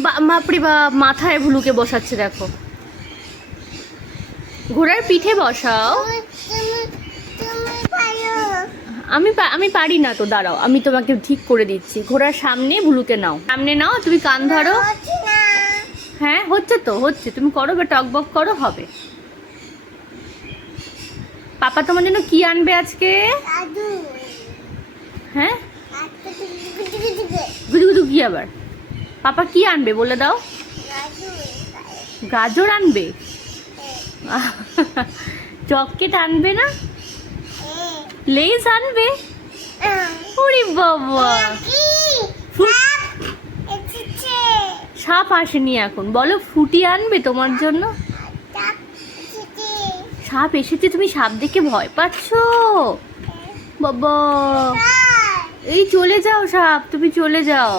বাপরে বাপ, মাথায় ভুলুকে বসাচ্ছে দেখো। ঘোড়ার পিঠে বসাও। আমি পারি না তো, দাঁড়াও আমি তোমাকে ঠিক করে দিচ্ছি। ঘোড়ার সামনে ভুলুকে নাও, সামনে নাও, তুমি কান ধরো। হ্যাঁ হচ্ছে তো, হচ্ছে, তুমি করো বা টকবক করো, হবে। পাপা তোমার জন্য কি আনবে আজকে? হ্যাঁ গুদু কি আবার? পাপা কি আনবে বলে দাও। গাজর আনবে? চকলেট আনবে না? লেজ আনবে? ওরে বাবা, সাপ আসেনি এখন, বলো ফুটি আনবে তোমার জন্য। সাপ এসেছে, তুমি সাপ দেখে ভয় পাচ্ছ? বাবা এই চলে যাও সাপ, তুমি চলে যাও।